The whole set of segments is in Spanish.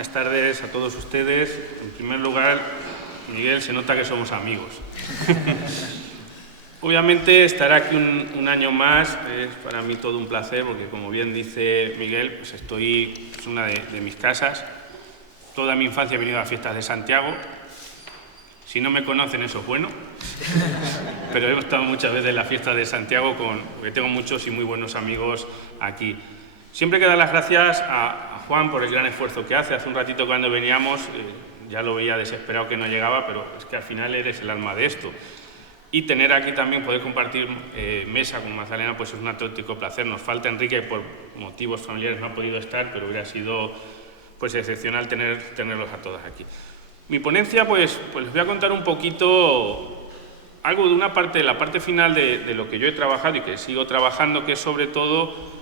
Buenas tardes a todos ustedes. En primer lugar, Miguel, se nota que somos amigos. Obviamente estar aquí un año más es para mí todo un placer porque, como bien dice Miguel, pues es una de mis casas. Toda mi infancia he venido a las fiestas de Santiago. Si no me conocen, eso es bueno. Pero he estado muchas veces en las fiestas de Santiago porque tengo muchos y muy buenos amigos aquí. Siempre hay que dar las gracias a Juan por el gran esfuerzo que hace. Hace un ratito cuando veníamos ya lo veía desesperado que no llegaba, pero es que al final eres el alma de esto. Y tener aquí también, poder compartir mesa con Magdalena, pues es un auténtico placer. Nos falta Enrique, por motivos familiares no ha podido estar, pero hubiera sido pues excepcional tenerlos a todas aquí. Mi ponencia, pues les voy a contar un poquito algo de una parte, la parte final de lo que yo he trabajado y que sigo trabajando, que es sobre todo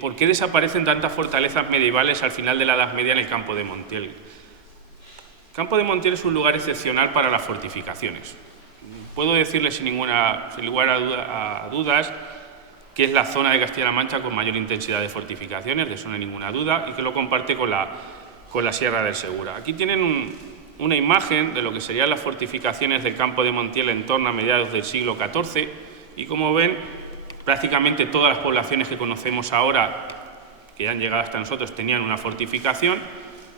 por qué desaparecen tantas fortalezas medievales al final de la Edad Media en el Campo de Montiel. El Campo de Montiel es un lugar excepcional para las fortificaciones. Puedo decirles sin lugar a dudas que es la zona de Castilla-La Mancha con mayor intensidad de fortificaciones, de eso no hay ninguna duda, y que lo comparte con la Sierra del Segura. Aquí tienen una imagen de lo que serían las fortificaciones del Campo de Montiel en torno a mediados del siglo XIV, y como ven, prácticamente todas las poblaciones que conocemos ahora, que han llegado hasta nosotros, tenían una fortificación,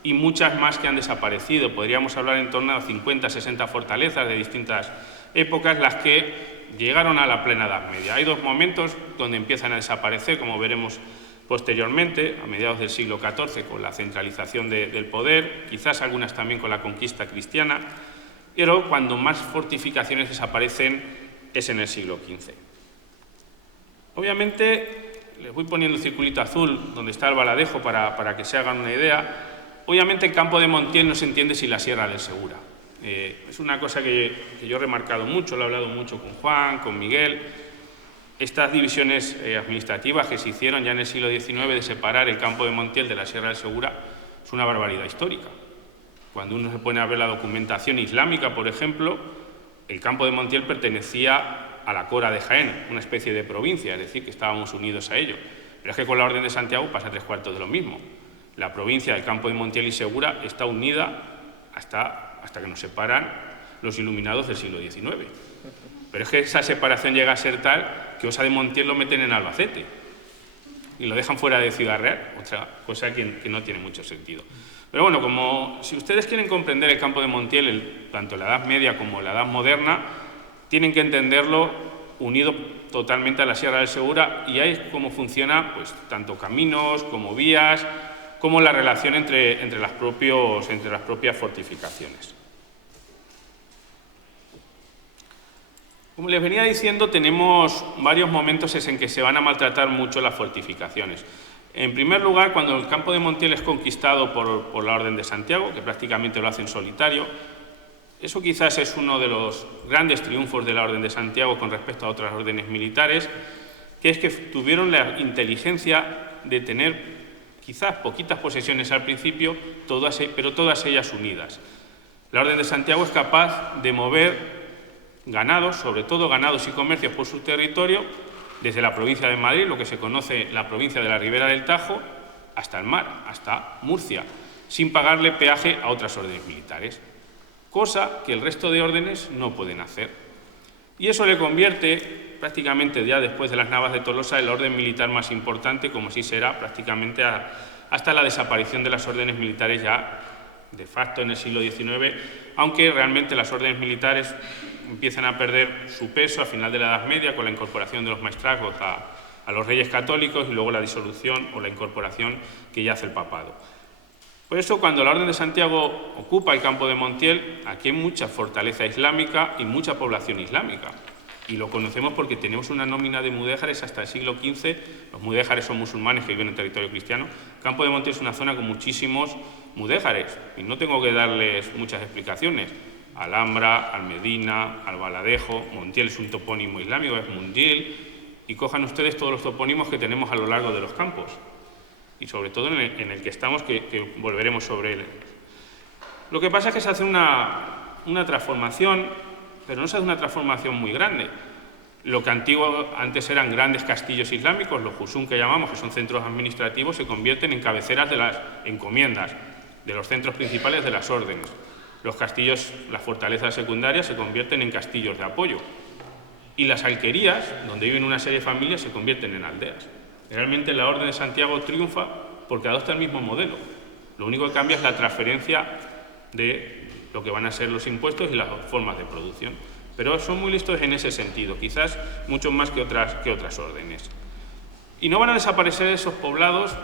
y muchas más que han desaparecido. Podríamos hablar en torno a 50, 60 fortalezas de distintas épocas, las que llegaron a la plena Edad Media. Hay dos momentos donde empiezan a desaparecer, como veremos posteriormente, a mediados del siglo XIV, con la centralización del poder, quizás algunas también con la conquista cristiana, pero cuando más fortificaciones desaparecen es en el siglo XV. Obviamente, les voy poniendo un circulito azul donde está el Baladejo para que se hagan una idea. Obviamente el Campo de Montiel no se entiende sin la Sierra del Segura. Es una cosa que yo he remarcado mucho, lo he hablado mucho con Juan, con Miguel. Estas divisiones administrativas que se hicieron ya en el siglo XIX de separar el Campo de Montiel de la Sierra del Segura es una barbaridad histórica. Cuando uno se pone a ver la documentación islámica, por ejemplo, el Campo de Montiel pertenecía a la Cora de Jaén, una especie de provincia, es decir, que estábamos unidos a ello. Pero es que con la Orden de Santiago pasa 3/4 de lo mismo. La provincia del Campo de Montiel y Segura está unida hasta que nos separan los iluminados del siglo XIX. Pero es que esa separación llega a ser tal que Osa de Montiel lo meten en Albacete y lo dejan fuera de Ciudad Real, otra cosa que no tiene mucho sentido. Pero bueno, si ustedes quieren comprender el Campo de Montiel, tanto la Edad Media como la Edad Moderna, tienen que entenderlo unido totalmente a la Sierra del Segura, y ahí es cómo funciona pues, tanto caminos como vías, como la relación entre las propias fortificaciones. Como les venía diciendo, tenemos varios momentos en que se van a maltratar mucho las fortificaciones. En primer lugar, cuando el Campo de Montiel es conquistado por la Orden de Santiago, que prácticamente lo hace en solitario. Eso quizás es uno de los grandes triunfos de la Orden de Santiago con respecto a otras órdenes militares, que es que tuvieron la inteligencia de tener quizás poquitas posesiones al principio, pero todas ellas unidas. La Orden de Santiago es capaz de mover ganados, sobre todo ganados y comercios por su territorio, desde la provincia de Madrid, lo que se conoce la provincia de la Ribera del Tajo, hasta el mar, hasta Murcia, sin pagarle peaje a otras órdenes militares, cosa que el resto de órdenes no pueden hacer. Y eso le convierte prácticamente ya después de las Navas de Tolosa en la orden militar más importante, como así será prácticamente hasta la desaparición de las órdenes militares ya de facto en el siglo XIX, aunque realmente las órdenes militares empiezan a perder su peso a final de la Edad Media con la incorporación de los maestrazgos a los reyes católicos y luego la disolución o la incorporación que ya hace el papado. Por eso, cuando la Orden de Santiago ocupa el Campo de Montiel, aquí hay mucha fortaleza islámica y mucha población islámica. Y lo conocemos porque tenemos una nómina de mudéjares hasta el siglo XV. Los mudéjares son musulmanes que viven en territorio cristiano. El Campo de Montiel es una zona con muchísimos mudéjares. Y no tengo que darles muchas explicaciones. Alhambra, Almedina, Albaladejo, Montiel es un topónimo islámico, es Mundiel. Y cojan ustedes todos los topónimos que tenemos a lo largo de los campos. Y sobre todo en el que estamos, que volveremos sobre él. Lo que pasa es que se hace una transformación, pero no se hace una transformación muy grande. Lo que antes eran grandes castillos islámicos, los Husún que llamamos, que son centros administrativos, se convierten en cabeceras de las encomiendas. de los centros principales de las órdenes. Los castillos, las fortalezas secundarias se convierten en castillos de apoyo. Y las alquerías, donde viven una serie de familias, se convierten en aldeas. Realmente la Orden de Santiago triunfa porque adopta el mismo modelo. Lo único que cambia es la transferencia de lo que van a ser los impuestos y las formas de producción. Pero son muy listos en ese sentido, quizás mucho más que otras órdenes. Y no van a desaparecer esos poblados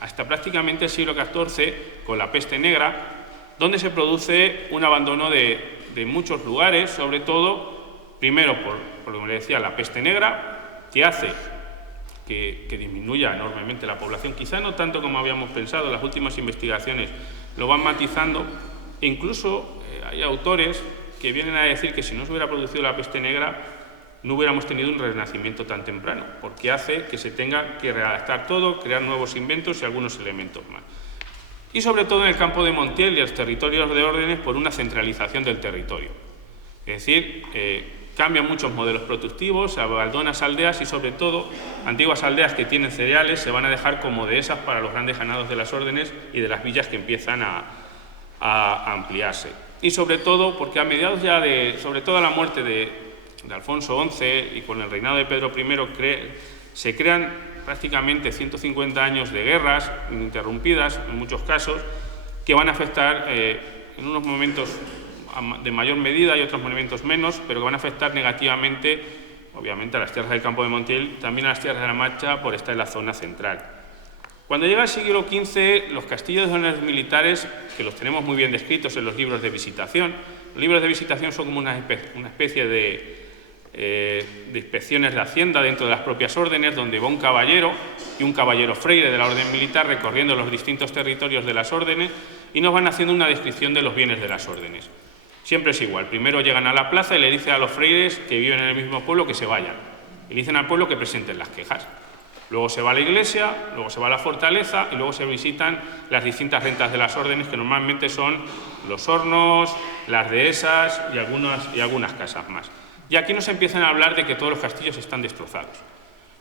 hasta prácticamente el siglo XIV, con la peste negra, donde se produce un abandono de muchos lugares, sobre todo, primero por lo que le decía, la peste negra, que hace que disminuya enormemente la población, quizá no tanto como habíamos pensado, las últimas investigaciones lo van matizando, e incluso hay autores que vienen a decir que si no se hubiera producido la peste negra no hubiéramos tenido un renacimiento tan temprano, porque hace que se tenga que readaptar todo, crear nuevos inventos y algunos elementos más. Y sobre todo en el campo de Montiel y los territorios de órdenes por una centralización del territorio. Es decir, cambian muchos modelos productivos, se abandonan aldeas y sobre todo antiguas aldeas que tienen cereales se van a dejar como dehesas para los grandes ganados de las órdenes y de las villas que empiezan a ampliarse. Y sobre todo porque a mediados ya sobre todo a la muerte de Alfonso XI y con el reinado de Pedro I se crean prácticamente 150 años de guerras ininterrumpidas en muchos casos que van a afectar en unos momentos de mayor medida y otros momentos menos, pero que van a afectar negativamente obviamente a las tierras del campo de Montiel, también a las tierras de la Mancha por estar en la zona central. Cuando llega el siglo XV, los castillos de órdenes militares, que los tenemos muy bien descritos en los libros de visitación, los libros de visitación son como una especie de inspecciones de hacienda dentro de las propias órdenes, donde va un caballero y un caballero freire de la orden militar recorriendo los distintos territorios de las órdenes y nos van haciendo una descripción de los bienes de las órdenes. Siempre es igual, primero llegan a la plaza y le dicen a los freires que viven en el mismo pueblo que se vayan, y le dicen al pueblo que presenten las quejas. Luego se va a la iglesia, luego se va a la fortaleza y luego se visitan las distintas rentas de las órdenes, que normalmente son los hornos, las dehesas y algunas casas más. Y aquí nos empiezan a hablar de que todos los castillos están destrozados.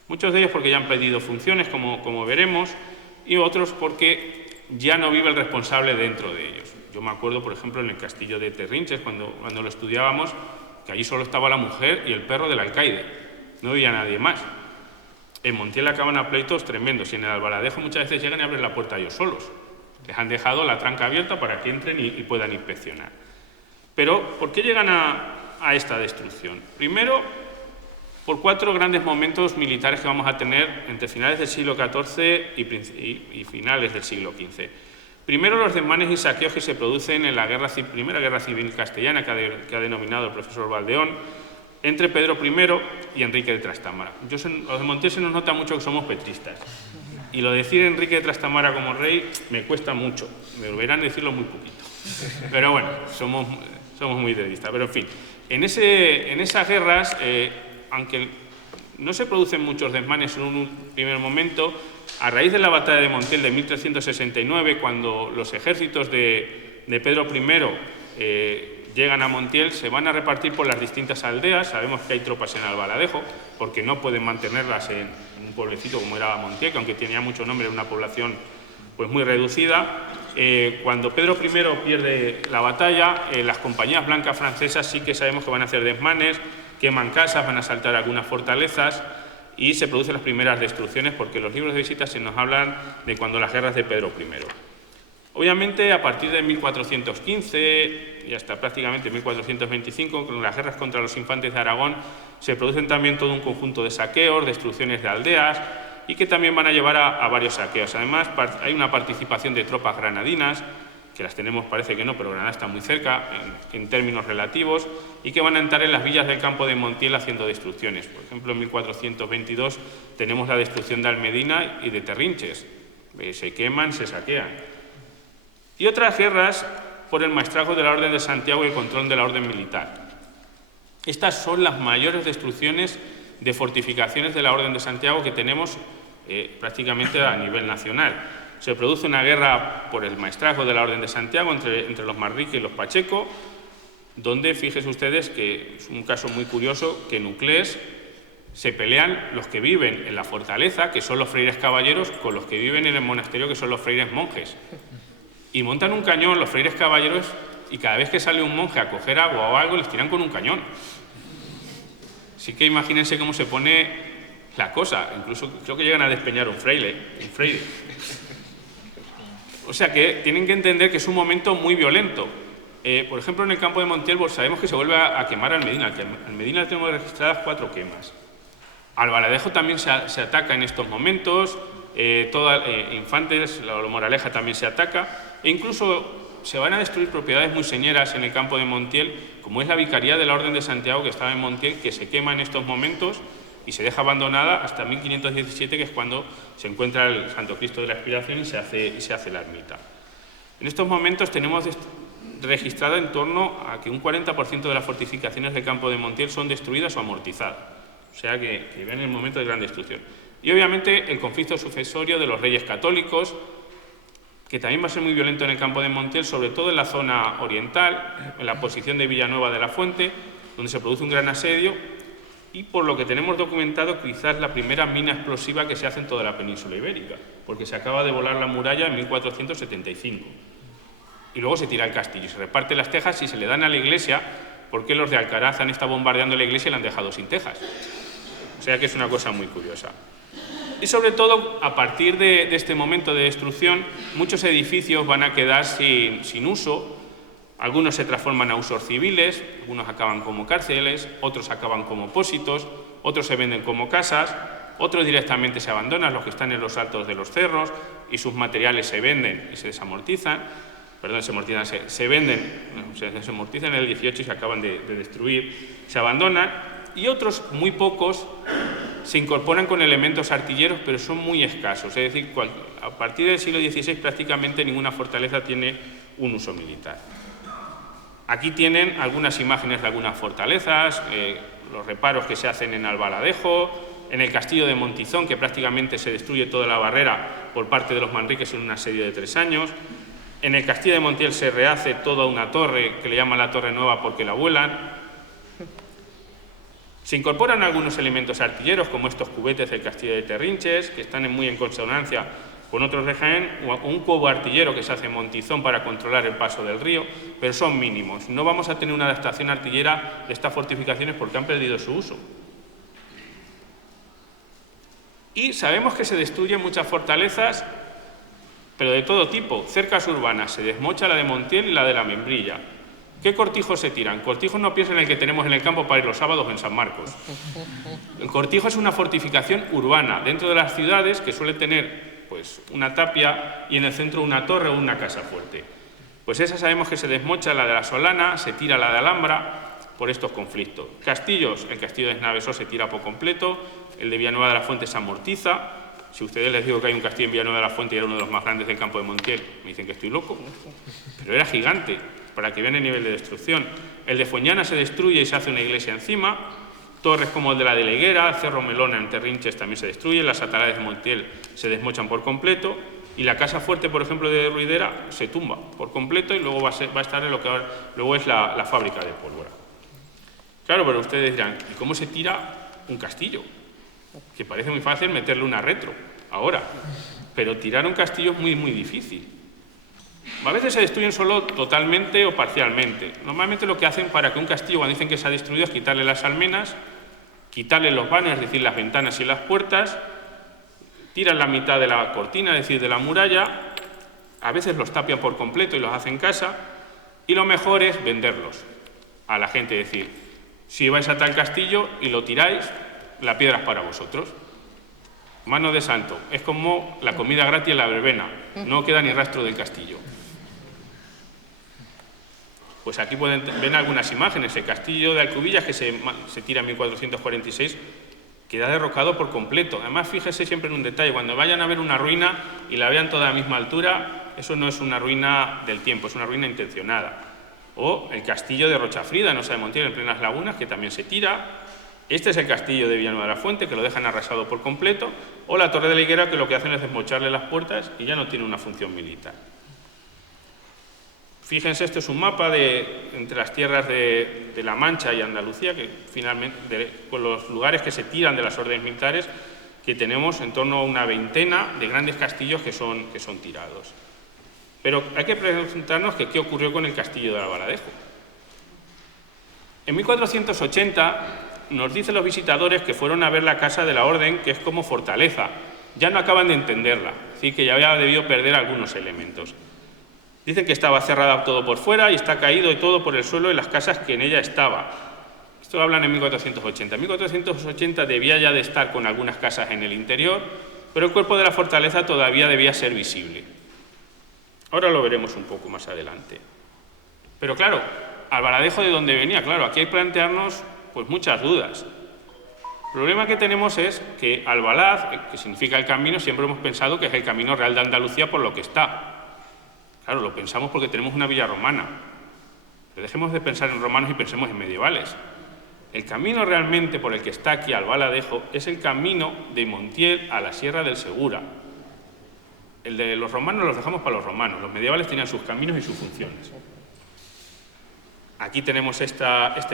Muchos de ellos porque ya han perdido funciones, como veremos, y otros porque ya no vive el responsable dentro de ellos. Yo me acuerdo, por ejemplo, en el castillo de Terrinches, cuando lo estudiábamos, que allí solo estaba la mujer y el perro del alcaide, no había nadie más. En Montiel acaban a pleitos tremendos y en el Albaladejo muchas veces llegan y abren la puerta ellos solos. Les han dejado la tranca abierta para que entren y puedan inspeccionar. Pero, ¿por qué llegan a esta destrucción? Primero, por 4 grandes momentos militares que vamos a tener entre finales del siglo XIV y finales del siglo XV. Primero, los desmanes y saqueos que se producen en la Primera Guerra Civil Castellana, que ha denominado el profesor Valdeón, entre Pedro I y Enrique de Trastámara. Los de Montiel se nos nota mucho que somos petristas. Y lo de decir Enrique de Trastámara como rey me cuesta mucho. Me volverán a decirlo muy poquito. Pero bueno, somos muy petristas. Pero en fin, en esas guerras, aunque no se producen muchos desmanes en un primer momento, a raíz de la batalla de Montiel de 1369, cuando los ejércitos de Pedro I llegan a Montiel, se van a repartir por las distintas aldeas. Sabemos que hay tropas en Albaladejo, porque no pueden mantenerlas en un pueblecito como era Montiel, que aunque tenía mucho nombre, era una población pues muy reducida. Cuando Pedro I pierde la batalla, las compañías blancas francesas sí que sabemos que van a hacer desmanes, queman casas, van a asaltar algunas fortalezas y se producen las primeras destrucciones, porque los libros de visitas se nos hablan de cuando las guerras de Pedro I. Obviamente, a partir de 1415 y hasta prácticamente 1425, con las guerras contra los infantes de Aragón, se producen también todo un conjunto de saqueos, destrucciones de aldeas, y que también van a llevar a varios saqueos. Además, hay una participación de tropas granadinas, que las tenemos, parece que no, pero Granada está muy cerca en términos relativos, y que van a entrar en las villas del campo de Montiel haciendo destrucciones. Por ejemplo, en 1422 tenemos la destrucción de Almedina y de Terrinches. Se queman, se saquean. Y otras guerras por el maestrazgo de la Orden de Santiago y el control de la orden militar. Estas son las mayores destrucciones de fortificaciones de la Orden de Santiago que tenemos prácticamente a nivel nacional. Se produce una guerra por el maestrazgo de la Orden de Santiago entre los Manrique y los Pacheco, donde, fíjense ustedes que es un caso muy curioso, que en Uclés se pelean los que viven en la fortaleza, que son los freires caballeros, con los que viven en el monasterio, que son los freires monjes. y montan un cañón los frailes caballeros y cada vez que sale un monje a coger agua o algo, les tiran con un cañón. Así que imagínense cómo se pone la cosa. Incluso creo que llegan a despeñar un fraile. O sea que tienen que entender que es un momento muy violento. Por ejemplo, en el campo de Montiel sabemos que se vuelve a quemar Almedina. Almedina tenemos registradas 4 quemas. Albaladejo también se ataca en estos momentos. Infantes, la Moraleja también se ataca. E incluso se van a destruir propiedades muy señeras en el campo de Montiel, como es la Vicaría de la Orden de Santiago, que estaba en Montiel, que se quema en estos momentos y se deja abandonada hasta 1517, que es cuando se encuentra el Santo Cristo de la Expiración y se hace la ermita. En estos momentos tenemos registrado en torno a que un 40% de las fortificaciones del campo de Montiel son destruidas o amortizadas. O sea que ven el momento de gran destrucción. Y obviamente el conflicto sucesorio de los reyes católicos, que también va a ser muy violento en el campo de Montiel, sobre todo en la zona oriental, en la posición de Villanueva de la Fuente, donde se produce un gran asedio, y por lo que tenemos documentado, quizás la primera mina explosiva que se hace en toda la península ibérica, porque se acaba de volar la muralla en 1475. Y luego se tira el castillo, se reparte las tejas y se le dan a la iglesia, porque los de Alcaraz han estado bombardeando la iglesia y la han dejado sin tejas. O sea que es una cosa muy curiosa. Y sobre todo, a partir de este momento de destrucción, muchos edificios van a quedar sin uso. Algunos se transforman a usos civiles, algunos acaban como cárceles, otros acaban como pósitos, otros se venden como casas, otros directamente se abandonan, los que están en los altos de los cerros, y sus materiales se venden y se desamortizan. Se desamortizan en el 18 y se acaban de destruir, se abandonan, y otros, muy pocos, se incorporan con elementos artilleros, pero son muy escasos. Es decir, a partir del siglo XVI prácticamente ninguna fortaleza tiene un uso militar. Aquí tienen algunas imágenes de algunas fortalezas, los reparos que se hacen en Albaladejo, en el castillo de Montizón, que prácticamente se destruye toda la barrera por parte de los Manriques en un asedio de 3 años. En el castillo de Montiel se rehace toda una torre que le llaman la Torre Nueva porque la vuelan. Se incorporan algunos elementos artilleros, como estos cubetes del castillo de Terrinches, que están muy en consonancia con otros de Jaén, o un cubo artillero que se hace en Montizón para controlar el paso del río, pero son mínimos. No vamos a tener una adaptación artillera de estas fortificaciones porque han perdido su uso. Y sabemos que se destruyen muchas fortalezas, pero de todo tipo. Cercas urbanas, se desmocha la de Montiel y la de la Membrilla. ¿Qué cortijos se tiran? Cortijos no piensen en el que tenemos en el campo para ir los sábados en San Marcos. El cortijo es una fortificación urbana dentro de las ciudades que suele tener pues una tapia y en el centro una torre o una casa fuerte. Pues esa sabemos que se desmocha, la de la Solana, se tira la de Alhambra por estos conflictos. Castillos, el castillo de Esnaveso se tira por completo, el de Villanueva de la Fuente se amortiza. Si ustedes les digo que hay un castillo en Villanueva de la Fuente y era uno de los más grandes del campo de Montiel, me dicen que estoy loco, pero era gigante, para que vean el nivel de destrucción. El de Fueñana se destruye y se hace una iglesia encima. Torres como el de la de la Higuera, Cerro Melona en Terrinches también se destruye, las atalayas de Montiel se desmochan por completo, y la casa fuerte, por ejemplo, de Ruidera se tumba por completo y luego va a estar en lo que ahora, luego es la fábrica de pólvora. Claro, pero ustedes dirán, ¿y cómo se tira un castillo? Que parece muy fácil meterle una retro ahora, pero tirar un castillo es muy, muy difícil. A veces se destruyen solo totalmente o parcialmente. Normalmente lo que hacen para que un castillo, cuando dicen que se ha destruido, es quitarle las almenas, quitarle los vanos, es decir, las ventanas y las puertas, tiran la mitad de la cortina, es decir, de la muralla, a veces los tapian por completo y los hacen casa, y lo mejor es venderlos a la gente, es decir, si vais a tal castillo y lo tiráis, la piedra es para vosotros. Mano de santo, es como la comida gratis en la verbena, no queda ni rastro del castillo. Pues aquí ven algunas imágenes. El castillo de Alcubillas, que se tira en 1446, queda derrocado por completo. Además, fíjese siempre en un detalle, cuando vayan a ver una ruina y la vean toda a la misma altura, eso no es una ruina del tiempo, es una ruina intencionada. O el castillo de Rochafrida, no sé, de Montiel, en plenas lagunas, que también se tira. Este es el castillo de Villanueva de la Fuente, que lo dejan arrasado por completo. O la Torre de la Higuera, que lo que hacen es desmocharle las puertas y ya no tiene una función militar. Fíjense, esto es un mapa entre las tierras de La Mancha y Andalucía, que finalmente, con los lugares que se tiran de las órdenes militares, que tenemos en torno a una veintena de grandes castillos que son tirados. Pero hay que preguntarnos qué ocurrió con el castillo de Albaladejo. En 1480 nos dicen los visitadores que fueron a ver la casa de la orden, que es como fortaleza. Ya no acaban de entenderla, es decir, que ya había debido perder algunos elementos. Dicen que estaba cerrada todo por fuera y está caído de todo por el suelo en las casas que en ella estaba. Esto lo hablan en 1480. En 1480 debía ya de estar con algunas casas en el interior, pero el cuerpo de la fortaleza todavía debía ser visible. Ahora lo veremos un poco más adelante. Pero claro, Albaladejo, ¿de dónde venía? Claro, aquí hay que plantearnos pues muchas dudas. El problema que tenemos es que Albalaz, que significa el camino, siempre hemos pensado que es el camino real de Andalucía por lo que está. Claro, lo pensamos porque tenemos una villa romana. Pero dejemos de pensar en romanos y pensemos en medievales. El camino realmente por el que está aquí Albaladejo es el camino de Montiel a la Sierra del Segura. El de los romanos los dejamos para los romanos. Los medievales tenían sus caminos y sus funciones. Aquí tenemos este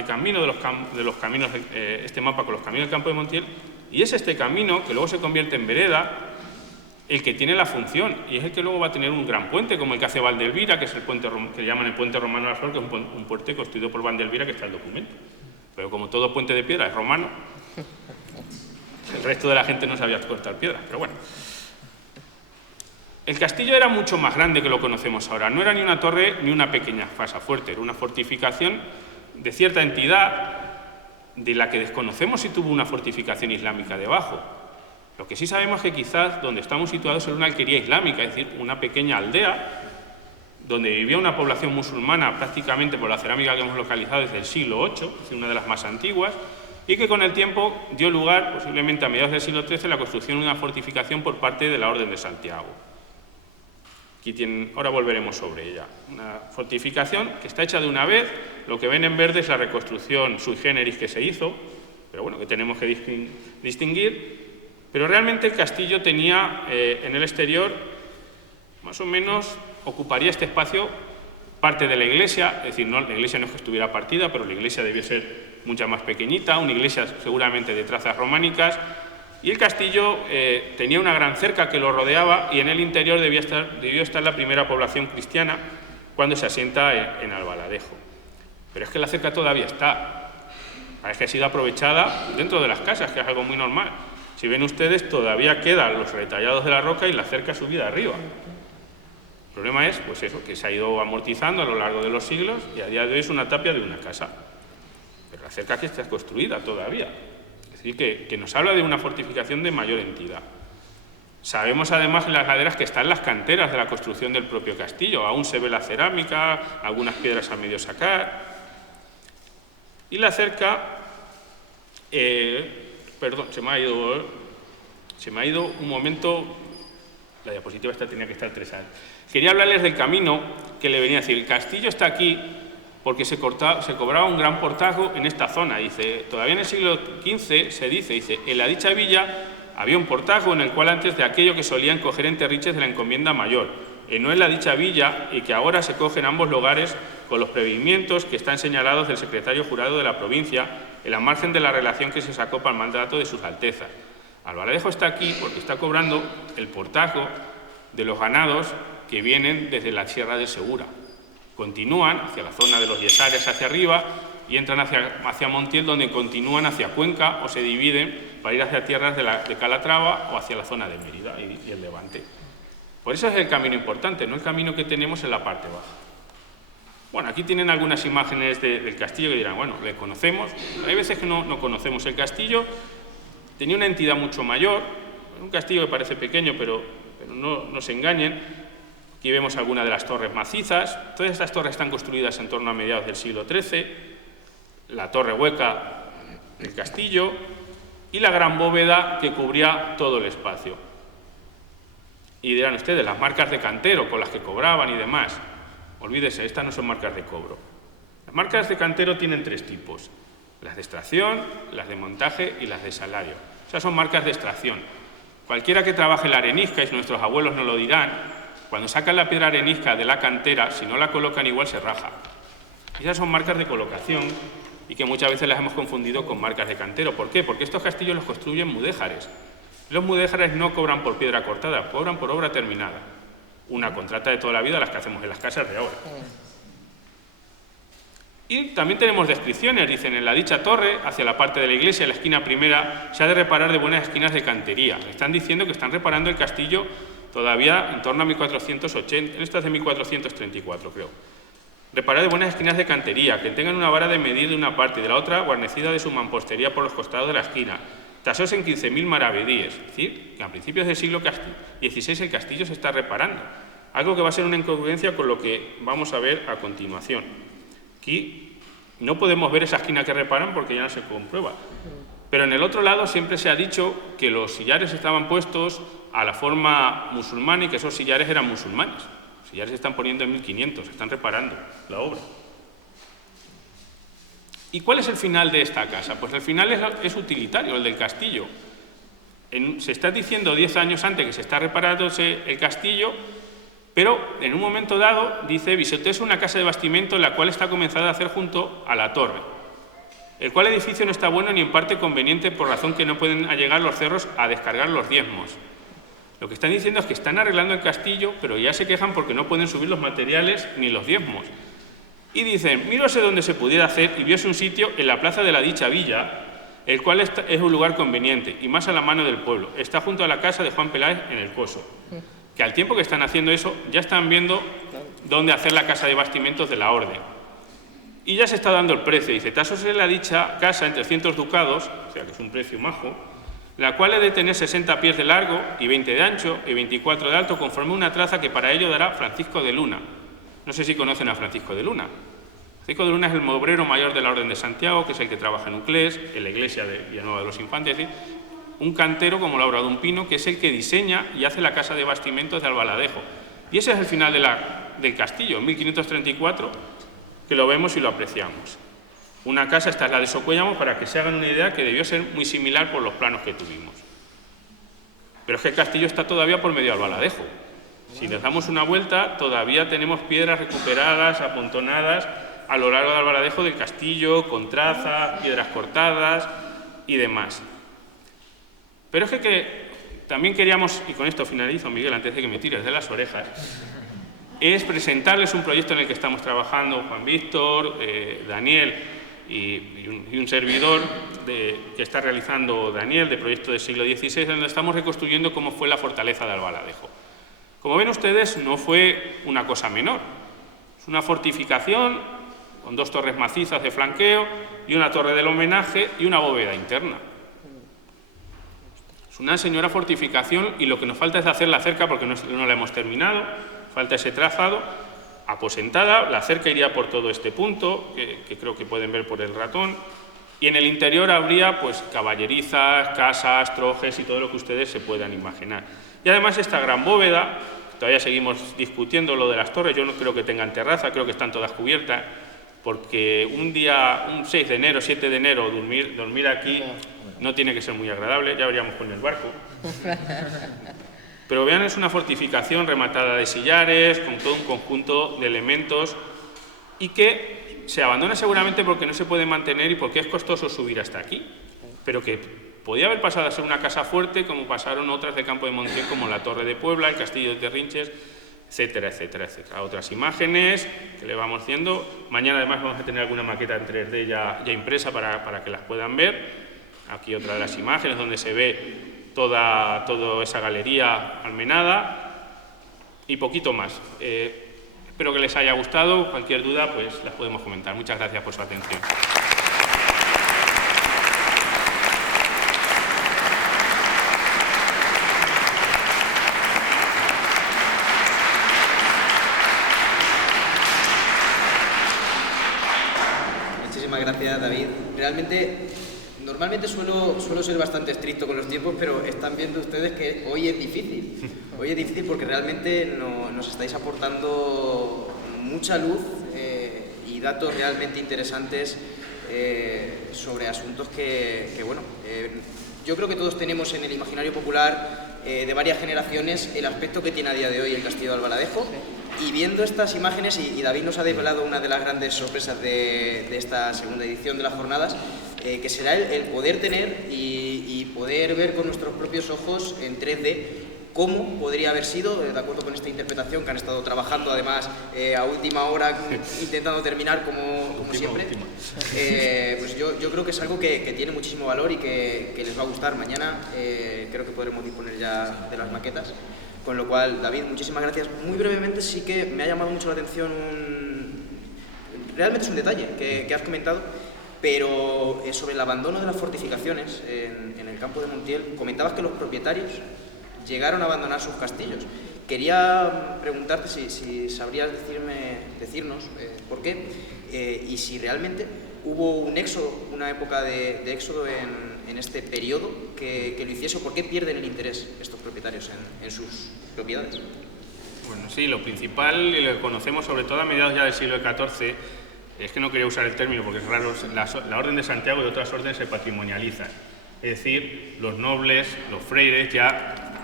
camino este mapa con los caminos del campo de Montiel, y es este camino que luego se convierte en vereda el que tiene la función, y es el que luego va a tener un gran puente, como el que hace Valdelvira, que es el puente que llaman el puente romano de la Flor, que es un puente construido por Valdelvira, que está en el documento. Pero como todo puente de piedra es romano, el resto de la gente no sabía cortar piedras, pero bueno. El castillo era mucho más grande que lo conocemos ahora. No era ni una torre ni una pequeña fasa fuerte. Era una fortificación de cierta entidad de la que desconocemos si tuvo una fortificación islámica debajo. Lo que sí sabemos es que quizás donde estamos situados era una alquería islámica, es decir, una pequeña aldea donde vivía una población musulmana prácticamente por la cerámica que hemos localizado desde el siglo VIII, es decir, una de las más antiguas, y que con el tiempo dio lugar, posiblemente a mediados del siglo XIII, a la construcción de una fortificación por parte de la Orden de Santiago. Ahora volveremos sobre ella. Una fortificación que está hecha de una vez. Lo que ven en verde es la reconstrucción sui generis que se hizo, pero bueno, que tenemos que distinguir. Pero realmente el castillo tenía en el exterior, más o menos, ocuparía este espacio parte de la iglesia, es decir, la iglesia no es que estuviera partida, pero la iglesia debió ser mucha más pequeñita, una iglesia seguramente de trazas románicas. Y el castillo tenía una gran cerca que lo rodeaba y en el interior debió estar la primera población cristiana cuando se asienta en Albaladejo. Pero es que la cerca todavía está. Parece que ha sido aprovechada dentro de las casas, que es algo muy normal. Si ven ustedes, todavía quedan los retallados de la roca y la cerca subida arriba. El problema es, pues eso, que se ha ido amortizando a lo largo de los siglos y a día de hoy es una tapia de una casa. Pero la cerca que está construida todavía. Es decir, que nos habla de una fortificación de mayor entidad. Sabemos además en las laderas que están las canteras de la construcción del propio castillo. Aún se ve la cerámica, algunas piedras a medio sacar. Y la cerca... perdón, se me ha ido un momento... La diapositiva esta tenía que estar 3 años. Quería hablarles del camino que le venía a decir. El castillo está aquí porque se cobraba un gran portazo en esta zona. Dice, todavía en el siglo XV se dice, en la dicha villa había un portazo en el cual antes de aquello que solían coger en terriches de la encomienda mayor, no en la dicha villa, y que ahora se cogen ambos lugares con los previmientos que están señalados del secretario jurado de la provincia en la margen de la relación que se sacó para el mandato de sus altezas. Albaladejo está aquí porque está cobrando el portazo de los ganados que vienen desde la Sierra del Segura. Continúan hacia la zona de los Yesares hacia arriba y entran hacia Montiel, donde continúan hacia Cuenca o se dividen para ir hacia tierras de Calatrava o hacia la zona de Mérida y el Levante. Por eso es el camino importante, no el camino que tenemos en la parte baja. Bueno, aquí tienen algunas imágenes del castillo que dirán, bueno, le conocemos. Hay veces que no conocemos el castillo. Tenía una entidad mucho mayor, un castillo que parece pequeño, pero no se engañen. Aquí vemos algunas de las torres macizas. Todas estas torres están construidas en torno a mediados del siglo XIII. La torre hueca del castillo y la gran bóveda que cubría todo el espacio. Y dirán ustedes, las marcas de cantero con las que cobraban y demás. Olvídese, estas no son marcas de cobro. Las marcas de cantero tienen 3 tipos. Las de extracción, las de montaje y las de salario. Esas son marcas de extracción. Cualquiera que trabaje la arenisca, y nuestros abuelos nos lo dirán, cuando sacan la piedra arenisca de la cantera, si no la colocan igual se raja. Esas son marcas de colocación y que muchas veces las hemos confundido con marcas de cantero. ¿Por qué? Porque estos castillos los construyen mudéjares. Los mudéjares no cobran por piedra cortada, cobran por obra terminada. una contrata de toda la vida, las que hacemos en las casas de ahora. Y también tenemos descripciones, dicen, en la dicha torre, hacia la parte de la iglesia, en la esquina primera, se ha de reparar de buenas esquinas de cantería. Están diciendo que están reparando el castillo todavía en torno a 1480, en esta es de 1434, creo. Reparar de buenas esquinas de cantería, que tengan una vara de medir de una parte y de la otra, guarnecida de su mampostería por los costados de la esquina. Tasados en 15.000 maravedíes, es decir, que a principios del siglo XVI el castillo se está reparando. Algo que va a ser una incongruencia con lo que vamos a ver a continuación. Aquí no podemos ver esa esquina que reparan porque ya no se comprueba. Pero en el otro lado siempre se ha dicho que los sillares estaban puestos a la forma musulmana y que esos sillares eran musulmanes. Los sillares se están poniendo en 1500, se están reparando la obra. ¿Y cuál es el final de esta casa? Pues el final es utilitario, el del castillo. Se está diciendo 10 años antes que se está reparándose el castillo, pero en un momento dado dice: visitese una casa de bastimento en la cual está comenzada a hacer junto a la torre, el cual edificio no está bueno ni en parte conveniente por razón que no pueden allegar los cerros a descargar los diezmos. Lo que están diciendo es que están arreglando el castillo, pero ya se quejan porque no pueden subir los materiales ni los diezmos. Y dicen: mírose donde se pudiera hacer y viose un sitio en la plaza de la dicha villa, el cual es un lugar conveniente y más a la mano del pueblo. Está junto a la casa de Juan Peláez en el Coso. Que al tiempo que están haciendo eso, ya están viendo dónde hacer la casa de bastimentos de la orden. Y ya se está dando el precio. Dice: tasos en la dicha casa en 300 ducados, o sea que es un precio majo, la cual he de tener 60 pies de largo y 20 de ancho y 24 de alto, conforme una traza que para ello dará Francisco de Luna. No sé si conocen a Francisco de Luna. Francisco de Luna es el obrero mayor de la Orden de Santiago, que es el que trabaja en Uclés, en la iglesia de Villanueva de los Infantes, es decir, un cantero como Laura de un Pino, que es el que diseña y hace la casa de bastimentos de Albaladejo. Y ese es el final del castillo, en 1534, que lo vemos y lo apreciamos. Una casa, esta es la de Socuéllamo, para que se hagan una idea, que debió ser muy similar por los planos que tuvimos. Pero es que el castillo está todavía por medio de Albaladejo. Si les damos una vuelta, todavía tenemos piedras recuperadas, apontonadas, a lo largo de Albaladejo del castillo, con trazas, piedras cortadas y demás. Pero es que también queríamos, y con esto finalizo, Miguel, antes de que me tires de las orejas, es presentarles un proyecto en el que estamos trabajando Juan Víctor, Daniel y un servidor que está realizando Daniel, de proyecto del siglo XVI, donde estamos reconstruyendo cómo fue la fortaleza de Albaladejo. Como ven ustedes, no fue una cosa menor. Es una fortificación con 2 torres macizas de flanqueo y una torre del homenaje y una bóveda interna. Es una señora fortificación y lo que nos falta es hacer la cerca, porque no la hemos terminado, falta ese trazado, aposentada. La cerca iría por todo este punto, que creo que pueden ver por el ratón, y en el interior habría pues caballerizas, casas, trojes y todo lo que ustedes se puedan imaginar. Y además esta gran bóveda, todavía seguimos discutiendo lo de las torres, yo no creo que tengan terraza, creo que están todas cubiertas, porque un 6 de enero, 7 de enero, dormir aquí no tiene que ser muy agradable, ya veríamos con el barco. Pero vean, es una fortificación rematada de sillares, con todo un conjunto de elementos, y que se abandona seguramente porque no se puede mantener y porque es costoso subir hasta aquí, pero que podía haber pasado a ser una casa fuerte, como pasaron otras de Campo de Montiel, como la Torre de Puebla, el Castillo de Terrinches, etcétera, etcétera, etcétera. Otras imágenes que le vamos haciendo. Mañana además vamos a tener alguna maqueta en 3D ya impresa para que las puedan ver. Aquí otra de las imágenes donde se ve toda esa galería almenada y poquito más. Espero que les haya gustado. Cualquier duda pues las podemos comentar. Muchas gracias por su atención. Muchísimas gracias, David. Realmente, normalmente suelo ser bastante estricto con los tiempos, pero están viendo ustedes que hoy es difícil. Hoy es difícil porque realmente nos estáis aportando mucha luz y datos realmente interesantes sobre asuntos que bueno, yo creo que todos tenemos en el imaginario popular de varias generaciones el aspecto que tiene a día de hoy el Castillo de Albaladejo. Y viendo estas imágenes, y David nos ha desvelado una de las grandes sorpresas de esta segunda edición de las jornadas, que será el poder tener y poder ver con nuestros propios ojos en 3D cómo podría haber sido, de acuerdo con esta interpretación que han estado trabajando además a última hora, intentando terminar como siempre. Pues yo creo que es algo que tiene muchísimo valor y que les va a gustar. Mañana creo que podremos disponer ya de las maquetas, con lo cual, David, muchísimas gracias. Muy brevemente, sí que me ha llamado mucho la atención realmente es un detalle que has comentado, pero sobre el abandono de las fortificaciones en el campo de Montiel, comentabas que los propietarios llegaron a abandonar sus castillos. Quería preguntarte si sabrías decirnos por qué y si realmente hubo un éxodo, una época de éxodo en este periodo que lo hiciese, o por qué pierden el interés estos propietarios en sus propiedades. Bueno, sí, lo principal, y lo conocemos sobre todo a mediados ya del siglo XIV, es que no quería usar el término porque es raro, la Orden de Santiago y otras órdenes se patrimonializan. Es decir, los nobles, los freires ya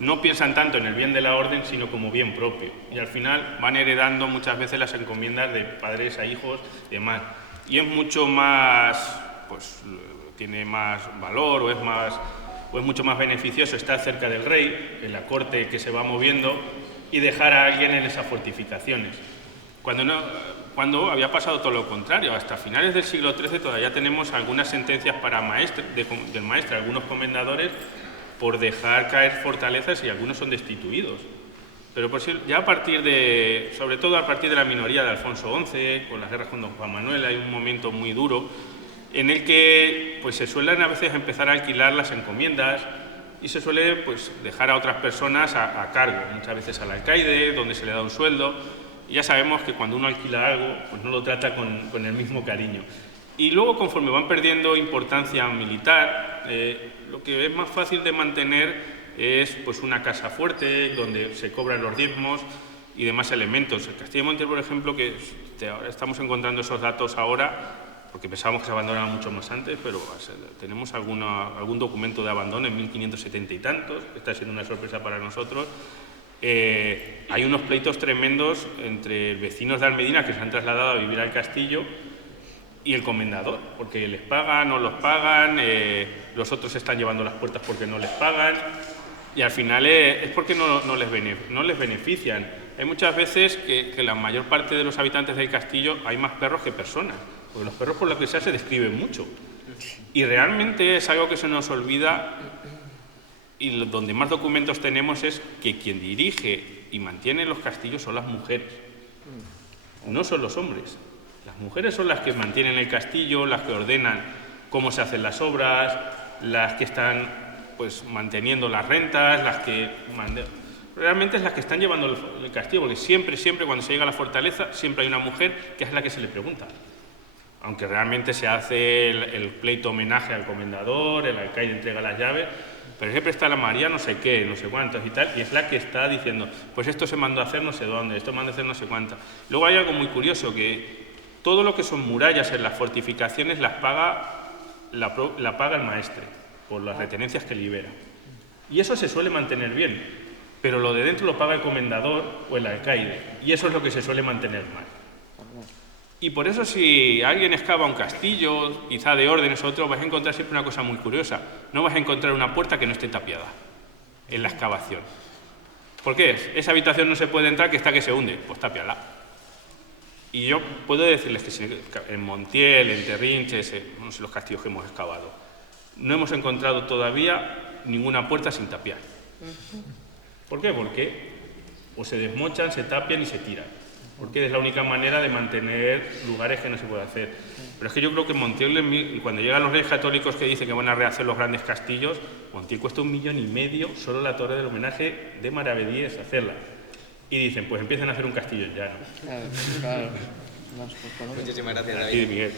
no piensan tanto en el bien de la orden, sino como bien propio. Y al final van heredando muchas veces las encomiendas de padres a hijos y demás. Y es mucho más, pues tiene más valor o es mucho más beneficioso estar cerca del rey, en la corte que se va moviendo, y dejar a alguien en esas fortificaciones. Cuando había pasado todo lo contrario, hasta finales del siglo XIII todavía tenemos algunas sentencias para del maestre, algunos comendadores, por dejar caer fortalezas, y algunos son destituidos. Pero ya a partir sobre todo a partir de la minoría de Alfonso XI, con las guerras con don Juan Manuel, hay un momento muy duro en el que pues, se suelen a veces empezar a alquilar las encomiendas y se suele pues, dejar a otras personas a cargo, muchas veces al alcaide, donde se le da un sueldo. Y ya sabemos que cuando uno alquila algo, pues no lo trata con el mismo cariño. Y luego, conforme van perdiendo importancia militar, lo que es más fácil de mantener es pues, una casa fuerte, donde se cobran los diezmos y demás elementos. El Castillo de Montiel, por ejemplo, que estamos encontrando esos datos ahora, porque pensábamos que se abandonaban mucho más antes, pero tenemos algún documento de abandono en 1570 y tantos, que está siendo una sorpresa para nosotros. Hay unos pleitos tremendos entre vecinos de Almedina que se han trasladado a vivir al castillo y el comendador, porque les pagan, no los pagan, los otros están llevando las puertas porque no les pagan, y al final es porque no les benefician. Hay muchas veces que la mayor parte de los habitantes del castillo hay más perros que personas, porque los perros por lo que sea se describen mucho, y realmente es algo que se nos olvida. Y donde más documentos tenemos es que quien dirige y mantiene los castillos son las mujeres, no son los hombres. Las mujeres son las que mantienen el castillo, las que ordenan cómo se hacen las obras, las que están pues, manteniendo las rentas, realmente es las que están llevando el castillo, porque siempre cuando se llega a la fortaleza, siempre hay una mujer que es la que se le pregunta. Aunque realmente se hace el pleito homenaje al comendador, el alcaide entrega las llaves, pero siempre está la María no sé qué, no sé cuántos y tal, y es la que está diciendo, pues esto se mandó a hacer no sé dónde, esto mandó a hacer no sé cuánto. Luego hay algo muy curioso, que todo lo que son murallas en las fortificaciones la paga el maestre, por las retenencias que libera. Y eso se suele mantener bien, pero lo de dentro lo paga el comendador o el alcaide, y eso es lo que se suele mantener mal. Y por eso si alguien excava un castillo, quizá de órdenes o otro, vas a encontrar siempre una cosa muy curiosa. No vas a encontrar una puerta que no esté tapiada en la excavación. ¿Por qué? Esa habitación no se puede entrar, que está que se hunde. Pues tápiala. Y yo puedo decirles que en Montiel, en Terrinches, no sé los castillos que hemos excavado, no hemos encontrado todavía ninguna puerta sin tapiar. ¿Por qué? Porque o se desmochan, se tapian y se tiran. Porque es la única manera de mantener lugares que no se puede hacer. Pero es que yo creo que Montiel, cuando llegan los reyes católicos que dicen que van a rehacer los grandes castillos, Montiel cuesta 1,5 millones solo la torre del homenaje de Maravedíes hacerla. Y dicen, pues empiezan a hacer un castillo ya, ¿no? Claro. Muchísimas gracias, David. Aquí, Miguel.